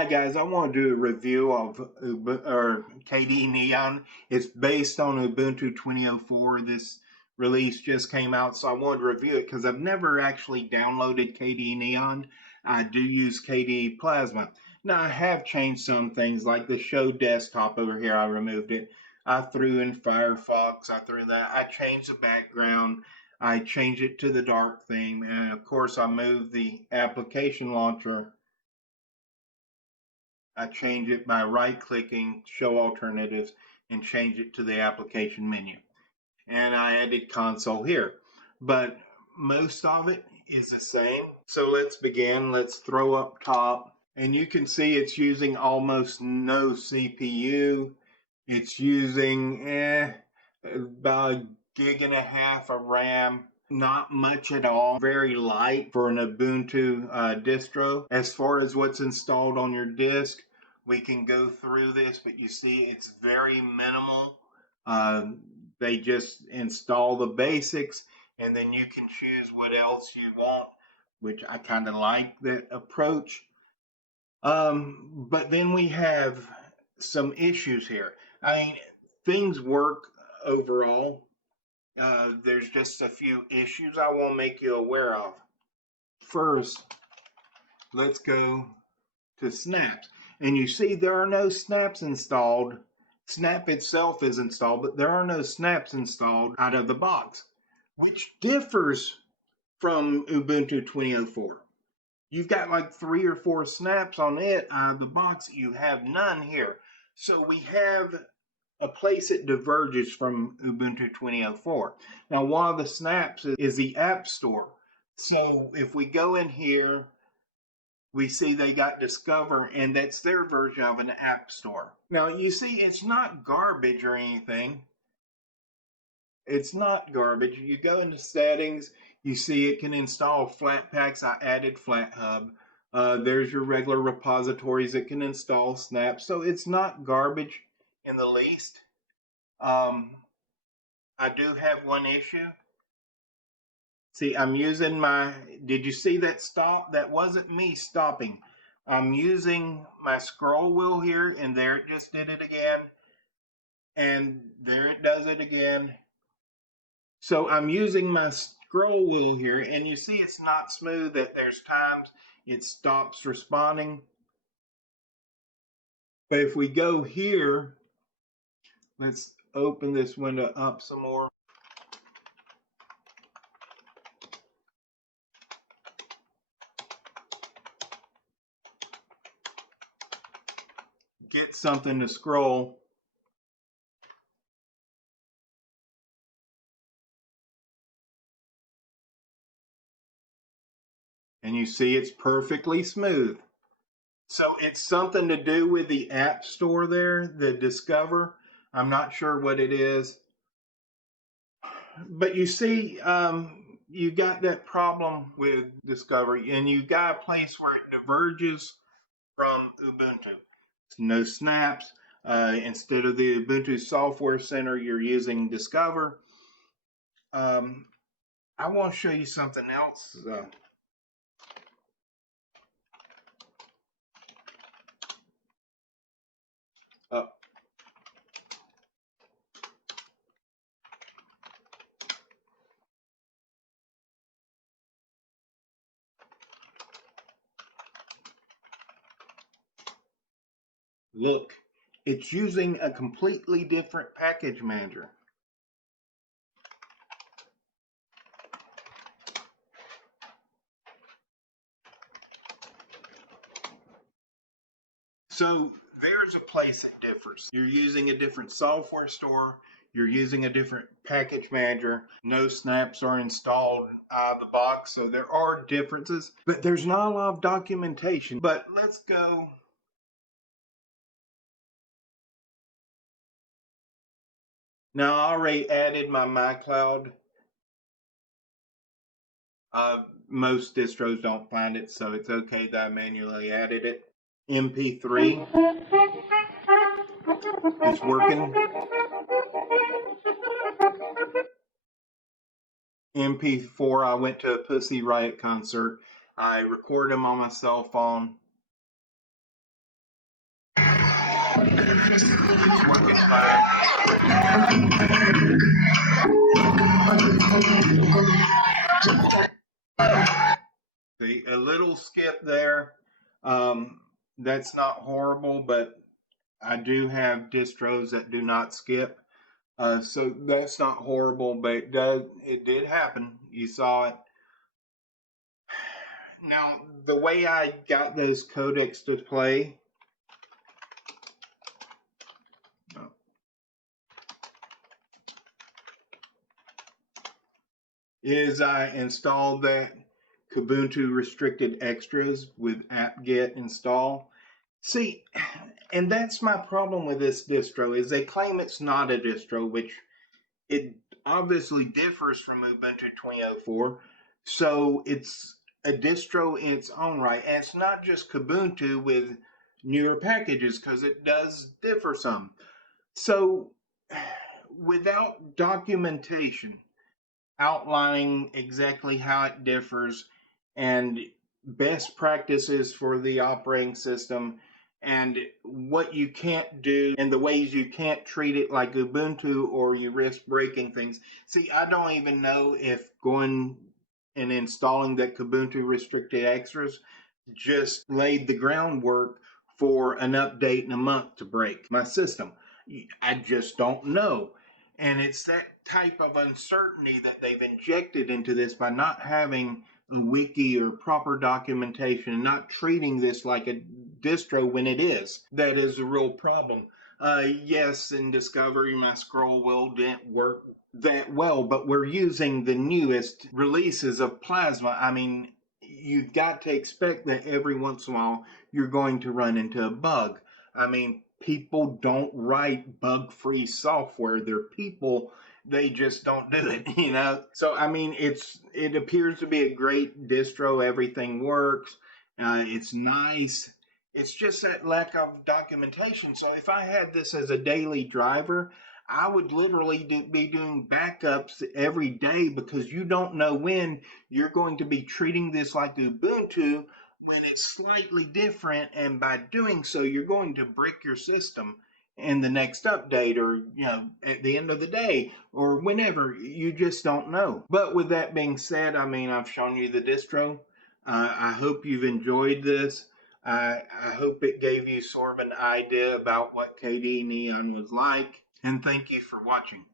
Hi guys, I want to do a review of KDE Neon. It's based on Ubuntu 2004. This release just came out, so I wanted to review it because I've never actually downloaded KDE Neon. I do use KDE Plasma. Now I have changed some things like the show desktop over here. I removed it. I threw in Firefox. I threw that. I changed the background. I changed it to the dark theme, and of course I moved the application launcher. I change it by right-clicking Show Alternatives and change it to the application menu. And I added console here. But most of it is the same. So let's begin. Let's throw up top. And you can see it's using almost no CPU. It's using about a gig and a half of RAM. Not much at all. Very light for an Ubuntu distro. As far as what's installed on your disk, we can go through this, but you see it's very minimal. They just install the basics, and then you can choose what else you want, which I kind of like that approach. But then we have some issues here. I mean, things work overall. There's just a few issues I want to make you aware of. First, let's go to snaps. And you see there are no snaps installed. Snap itself is installed, but there are no snaps installed out of the box, which differs from Ubuntu 2004. You've got like 3 or 4 snaps on it out of the box. You have none here. So we have a place that diverges from Ubuntu 2004. Now, one of the snaps is the App Store. So if we go in here, we see they got Discover, and that's their version of an App Store. Now, you see, it's not garbage or anything. It's not garbage. You go into settings, you see it can install Flatpaks. I added FlatHub. There's your regular repositories that can install snaps. So it's not garbage in the least. I do have one issue. See, I'm using my, did you see that stop? That wasn't me stopping. I'm using my scroll wheel here, and there it just did it again. And there it does it again. So I'm using my scroll wheel here, and you see it's not smooth, that there's times it stops responding. But if we go here, let's open this window up some more. Get something to scroll. And you see it's perfectly smooth. So it's something to do with the App Store there, the Discover. I'm not sure what it is. But you see, you got that problem with Discover, and you got a place where it diverges from Ubuntu. No snaps. Instead of the Ubuntu Software Center, you're using Discover. I want to show you something else. Look, it's using a completely different package manager. So there's a place that differs. You're using a different software store. You're using a different package manager. No snaps are installed out of the box. So there are differences, but there's not a lot of documentation. But let's go. Now I already added my MyCloud. Most distros don't find it, so it's okay that I manually added it. MP3 is working. MP4, I went to a Pussy Riot concert. I recorded them on my cell phone. It's working fine. See, a little skip there. That's not horrible, but I do have distros that do not skip. So that's not horrible, but it did happen. You saw it. Now, the way I got those codecs to play is I installed that Ubuntu restricted extras with apt-get install. See, and that's my problem with this distro is they claim it's not a distro, which it obviously differs from Ubuntu 2004. So it's a distro in its own right. And it's not just Ubuntu with newer packages because it does differ some. So without documentation outlining exactly how it differs and best practices for the operating system and what you can't do and the ways you can't treat it like Ubuntu or you risk breaking things. See, I don't even know if going and installing that Ubuntu restricted extras just laid the groundwork for an update in a month to break my system. I just don't know. And it's that type of uncertainty that they've injected into this by not having a wiki or proper documentation and not treating this like a distro when it is. That is a real problem. Yes, in Discovery, my scroll wheel didn't work that well, but we're using the newest releases of Plasma. I mean, you've got to expect that every once in a while you're going to run into a bug. I mean, people don't write bug-free software. They're people, they just don't do it, you know? So, I mean, it appears to be a great distro. Everything works. It's nice. It's just that lack of documentation. So if I had this as a daily driver, I would literally be doing backups every day because you don't know when you're going to be treating this like Ubuntu when it's slightly different. And by doing so, you're going to break your system in the next update or, you know, at the end of the day or whenever. You just don't know. But with that being said, I mean, I've shown you the distro. I hope you've enjoyed this. I hope it gave you sort of an idea about what KDE Neon was like. And thank you for watching.